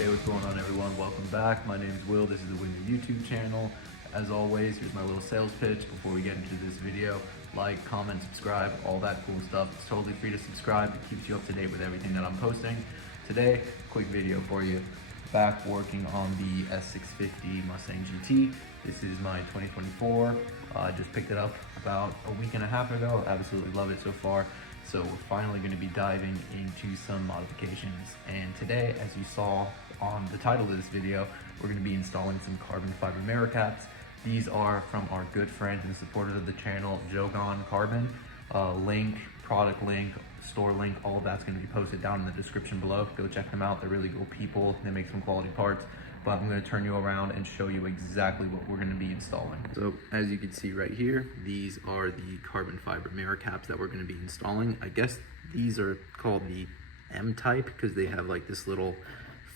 Hey, what's going on, everyone? Welcome back. My name is Will. This is the Win Your YouTube channel. As always, here's my little sales pitch before we get into this video. Like, comment, subscribe, all that cool stuff. It's totally free to subscribe. It keeps you up to date with everything that I'm posting. Today, quick video for you. Back working on the S650 Mustang GT. This is my 2024. I just picked it up about a week and a half ago. Absolutely love it so far. So we're finally going to be diving into some modifications. And today, as you saw on the title of this video, we're going to be installing some carbon fiber mirror caps. These are from our good friends and supporters of the channel, Jogon Carbon. Link, product link, store link, all of that's going to be posted down in the description below. Go check them out. They're really cool people. They make some quality parts. But I'm going to turn you around and show you exactly what we're going to be installing. So as you can see right here, these are the carbon fiber mirror caps that we're going to be installing. I guess these are called the M type because they have like this little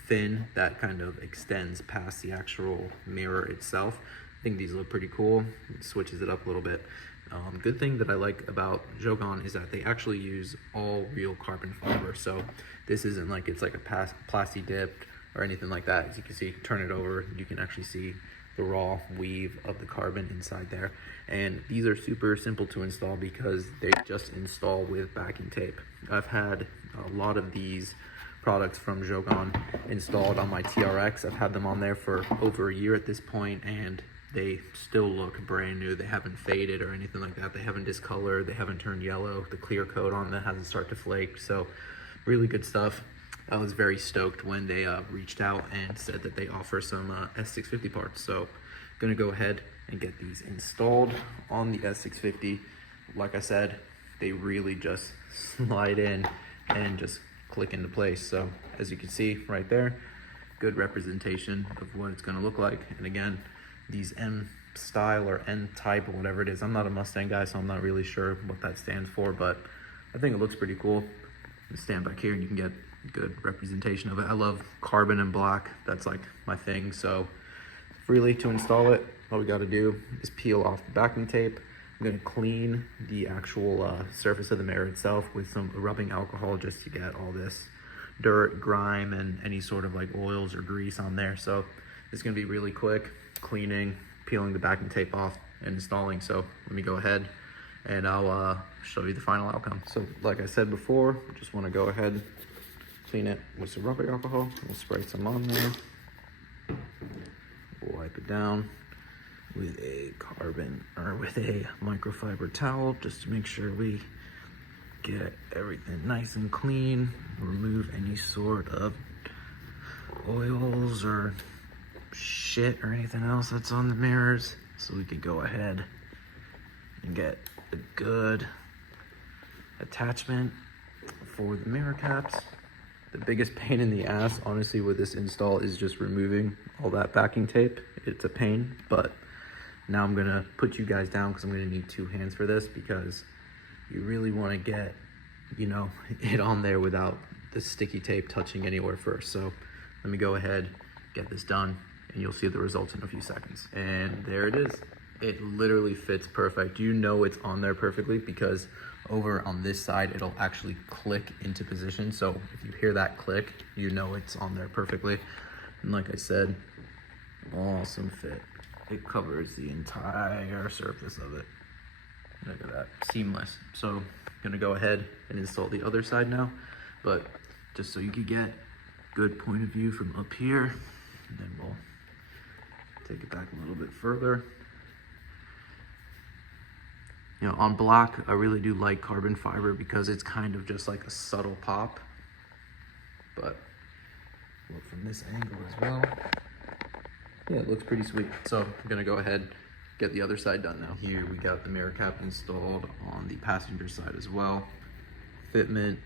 fin that kind of extends past the actual mirror itself. I think these look pretty cool. It switches it up a little bit. Good thing that I like about Jogon is that they actually use all real carbon fiber. So this isn't like it's like a plasti dipped or anything like that. As you can see, turn it over, you can actually see the raw weave of the carbon inside there. And these are super simple to install because they just install with backing tape. I've had a lot of these products from Jogon installed on my TRX. I've had them on there for over a year at this point, and they still look brand new. They haven't faded or anything like that. They haven't discolored, they haven't turned yellow. The clear coat on them hasn't started to flake. So really good stuff. I was very stoked when they reached out and said that they offer some S650 parts. So gonna go ahead and get these installed on the S650. Like I said, they really just slide in and just click into place. So as you can see right there, good representation of what it's gonna look like. And again, these M style or N type or whatever it is, I'm not a Mustang guy, so I'm not really sure what that stands for, but I think it looks pretty cool. You stand back here and you can get good representation of it. I love carbon and black. That's like my thing. So really, to install it, all we got to do is peel off the backing tape. I'm going to clean the actual surface of the mirror itself with some rubbing alcohol just to get all this dirt, grime, and any sort of like oils or grease on there. So it's going to be really quick cleaning, peeling the backing tape off, and installing. So let me go ahead and I'll show you the final outcome. So like I said before, just want to go ahead, clean it with some rubbing alcohol. We'll spray some on there. We'll wipe it down with a microfiber towel just to make sure we get everything nice and clean. Remove any sort of oils or shit or anything else that's on the mirrors, so we could go ahead and get a good attachment for the mirror caps. The biggest pain in the ass, honestly, with this install is just removing all that backing tape. It's a pain, but now I'm gonna put you guys down because I'm gonna need two hands for this, because you really wanna get, you know, it on there without the sticky tape touching anywhere first. So let me go ahead, get this done, and you'll see the results in a few seconds. And there it is. It literally fits perfect. You know it's on there perfectly because over on this side, it'll actually click into position. So if you hear that click, you know it's on there perfectly. And like I said, awesome fit. It covers the entire surface of it. Look at that, seamless. So I'm gonna go ahead and install the other side now, but just so you can get good point of view from up here, and then we'll take it back a little bit further. You know, on black, I really do like carbon fiber because it's kind of just like a subtle pop. But look from this angle as well. Yeah, it looks pretty sweet. So I'm gonna go ahead, get the other side done now. Here we got the mirror cap installed on the passenger side as well. Fitment,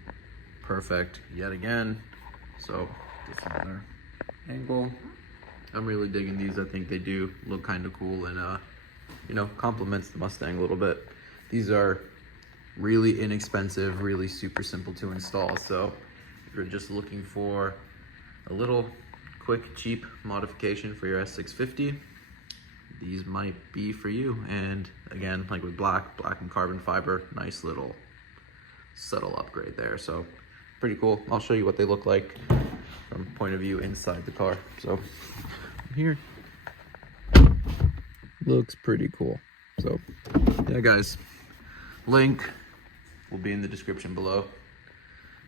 perfect yet again. So this another angle. I'm really digging these. I think they do look kind of cool and you know, complements the Mustang a little bit. These are really inexpensive, really super simple to install. So if you're just looking for a little quick, cheap modification for your S650, these might be for you. And again, like with black and carbon fiber, nice little subtle upgrade there. So pretty cool. I'll show you what they look like from point of view inside the car. So here, looks pretty cool. So yeah, guys, link will be in the description below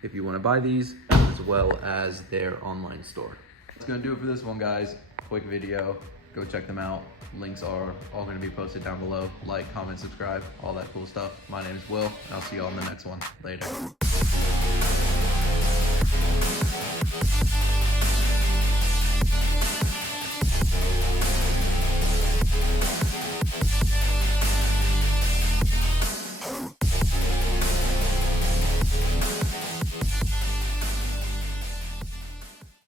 if you want to buy these, as well as their online store. That's gonna do it for this one, guys. Quick video, go check them out. Links are all gonna be posted down below. Like, comment, subscribe, all that cool stuff. My name is Will, and I'll see you all in the next one. Later.